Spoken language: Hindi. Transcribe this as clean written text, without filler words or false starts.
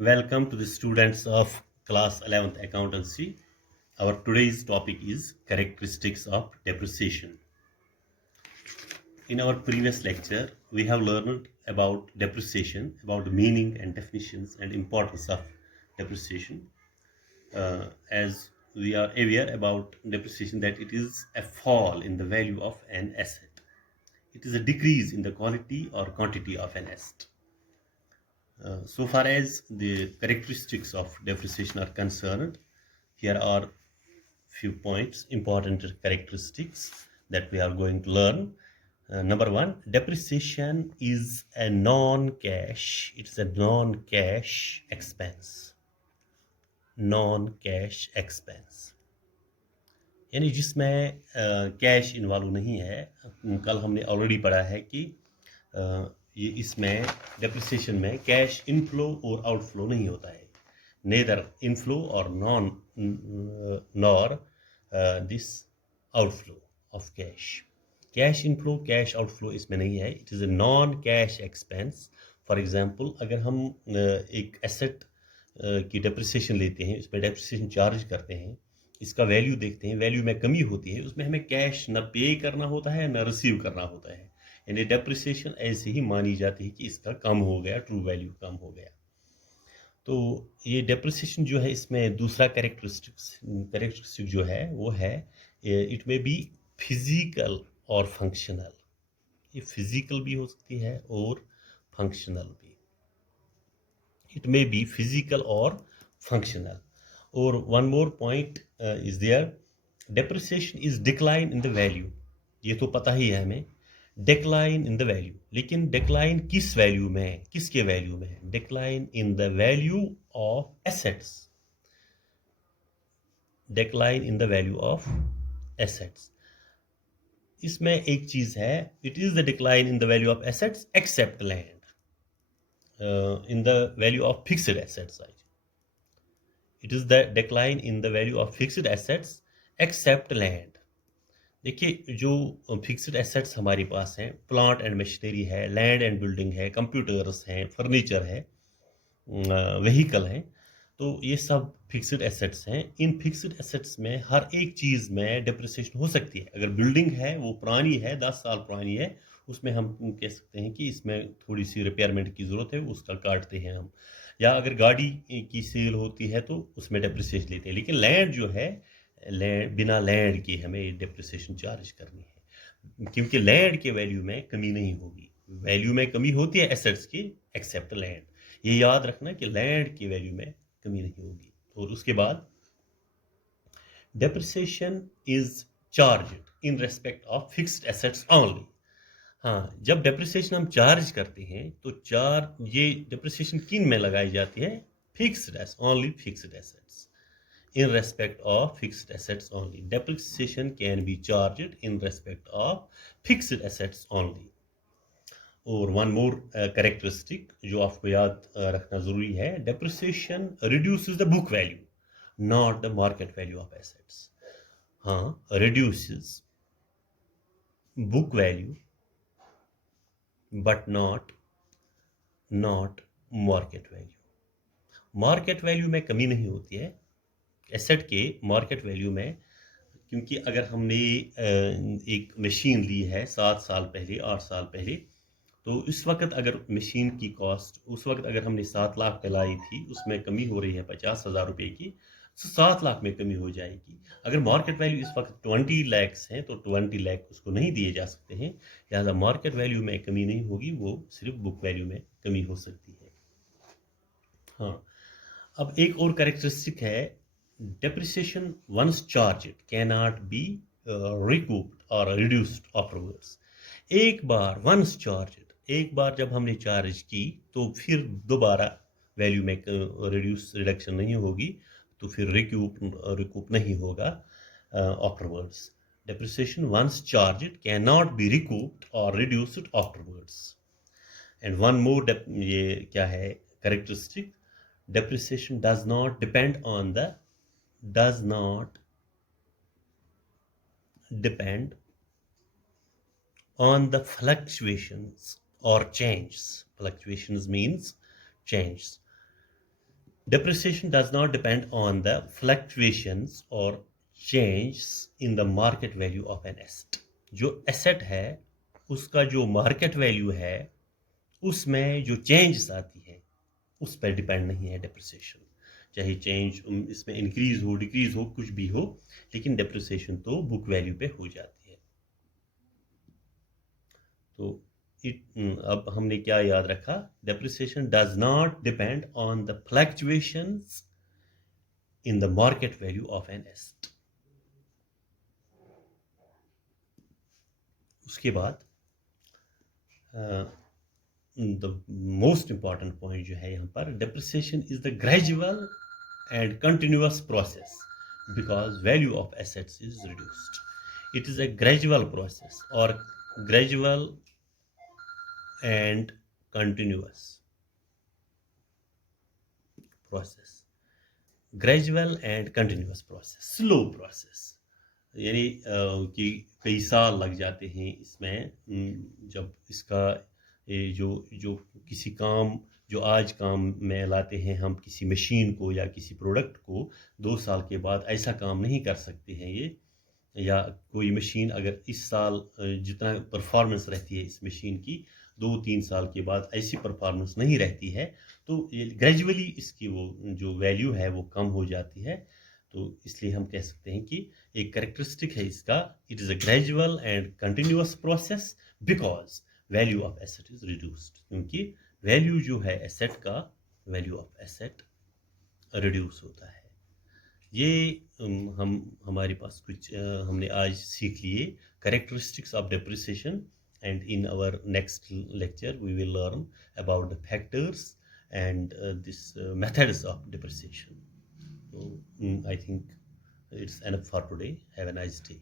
Welcome to the students of class 11th accountancy. Our today's topic is characteristics of depreciation. In our previous lecture, we have learned about depreciation, about the meaning and definitions and importance of depreciation. As we are aware about depreciation, that it is a fall in the value of an asset. It is a decrease in the quality or quantity of an asset. So far as the characteristics of depreciation are concerned, here are few points, important characteristics that we are going to learn. Number one, depreciation is a non-cash. It's a non-cash expense. Non-cash expense यानी जिसमें कैश इन्वॉल्व नहीं है. कल हमने ऑलरेडी पढ़ा है कि ये इसमें डेप्रिसिएशन में कैश इनफ्लो और आउटफ्लो नहीं होता है. नेदर इनफ्लो और nor this outflow of cash inflow cash outflow इसमें नहीं है. It is a non cash expense. For example, अगर हम एक एसेट की डेप्रिसिएशन लेते हैं, उसमें डेप्रिसिएशन चार्ज करते हैं, इसका वैल्यू देखते हैं, वैल्यू में कमी होती है, उसमें हमें कैश न पे करना होता है न रिसीव करना होता है. यानी डेप्रिसिएशन ऐसे ही मानी जाती है कि इसका कम हो गया, ट्रू वैल्यू कम हो गया. तो ये डेप्रिसिएशन जो है, इसमें दूसरा कैरेक्टरिस्टिक जो है वो है इट में बी फिजिकल और फंक्शनल. ये फिजिकल भी हो सकती है और फंक्शनल भी. इट में बी फिजिकल और फंक्शनल. और one more point is there, depreciation is decline in the value. ये तो पता ही है हमें, डिक्लाइन इन द वैल्यू. लेकिन डिक्लाइन किस वैल्यू में है, किसके वैल्यू में है? Decline in the value of assets. Decline in the value of assets. इसमें एक चीज है, it is the decline in the value of assets except land. In the value of fixed assets, it is the decline in the value of fixed assets except land. देखिए, जो फिक्स्ड एसेट्स हमारे पास हैं, प्लांट एंड मशीनरी है, लैंड एंड बिल्डिंग है, कंप्यूटर्स हैं, फर्नीचर है, व्हीकल हैं, तो ये सब फिक्स्ड एसेट्स हैं. इन फिक्स्ड एसेट्स में हर एक चीज़ में डिप्रिसिएशन हो सकती है. अगर बिल्डिंग है, वो पुरानी है, 10 साल पुरानी है, उसमें हम कह सकते हैं कि इसमें थोड़ी सी रिपेयरमेंट की ज़रूरत है, उसका काटते हैं हम. या अगर गाड़ी की सेल होती है तो उसमें डिप्रिसिएशन लेते हैं. लेकिन लैंड जो है, लैंड बिना लैंड के हमें डिप्रिसिएशन चार्ज करनी है, क्योंकि लैंड के वैल्यू में कमी नहीं होगी. वैल्यू में कमी होती है एसेट्स की एक्सेप्ट लैंड. ये याद रखना कि लैंड की वैल्यू में कमी नहीं होगी. और उसके बाद depreciation is charged in respect of fixed assets only. हाँ, जब डेप्रिसिएशन हम चार्ज करते हैं तो ये डेप्रिसिएशन किन में लगाई जाती है? Fixed S only fixed assets. In respect of fixed assets only. Depreciation can be charged in respect of fixed assets only. और वन मोर कैरेक्टरिस्टिक जो आपको याद रखना ज़रूरी है, depreciation reduces the book value not the market value of assets. हाँ, reduces book value but not market value. Market value में कमी नहीं होती है एसेट के मार्केट वैल्यू में. क्योंकि अगर हमने एक मशीन ली है 7 साल पहले, 8 साल पहले, तो इस वक्त अगर मशीन की कॉस्ट उस वक्त अगर हमने 7 लाख पे लाई थी, उसमें कमी हो रही है 50,000 रुपये की, तो 7 लाख में कमी हो जाएगी. अगर मार्केट वैल्यू इस वक्त 20 लैक्स हैं तो 20 लाख उसको नहीं दिए जा सकते हैं. लिहाजा मार्केट वैल्यू में कमी नहीं होगी, वो सिर्फ बुक वैल्यू में कमी हो सकती है. हाँ, अब एक और कैरेक्टरिस्टिक है, depreciation once charged cannot be recouped or reduced afterwards. एक बार once charged, एक बार जब हमने चार्ज की तो फिर दोबारा वैल्यू में रिडक्शन नहीं होगी, तो फिर रिकूप नहीं होगा afterwards. Depreciation once charged cannot be recouped or reduced afterwards. And one more ये क्या है characteristic, depreciation does not depend on the fluctuations or changes. Fluctuations means changes. depreciation does not depend on the fluctuations or changes in the market value of an asset. जो एसेट है उसका जो मार्केट वैल्यू है उसमें जो चेंजेस आती है उस पर डिपेंड नहीं है डेप्रिसिएशन, चाहे चेंज इसमें इंक्रीज हो डिक्रीज हो कुछ भी हो, लेकिन डेप्रिसिएशन तो बुक वैल्यू पे हो जाती है। तो अब हमने क्या याद रखा, depreciation does not depend on the fluctuations in the market value of an asset. उसके बाद द मोस्ट इंपॉर्टेंट पॉइंट जो है यहाँ पर, depreciation is the gradual and continuous process because value of assets is reduced. It is a gradual process or gradual and continuous process. Gradual and continuous process, slow process, यानी कि कई साल लग जाते हैं इसमें। जब इसका ये जो किसी काम जो आज काम में लाते हैं हम किसी मशीन को या किसी प्रोडक्ट को, 2 साल के बाद ऐसा काम नहीं कर सकते हैं ये, या कोई मशीन अगर इस साल जितना परफॉर्मेंस रहती है इस मशीन की, 2-3 साल के बाद ऐसी परफॉर्मेंस नहीं रहती है, तो ग्रेजुअली इसकी वो जो वैल्यू है वो कम हो जाती है। तो इसलिए हम कह सकते हैं कि एक कैरेक्टरिस्टिक है इसका, it is a gradual and continuous process because value of asset is reduced, क्योंकि वैल्यू जो है एसेट का, वैल्यू ऑफ एसेट रिड्यूस होता है। ये हम हमारे पास कुछ हमने आज सीख लिए characteristics of depreciation, and in our next lecture we will learn about the factors and this methods of depreciation. So I think it's enough for today. Have a nice day.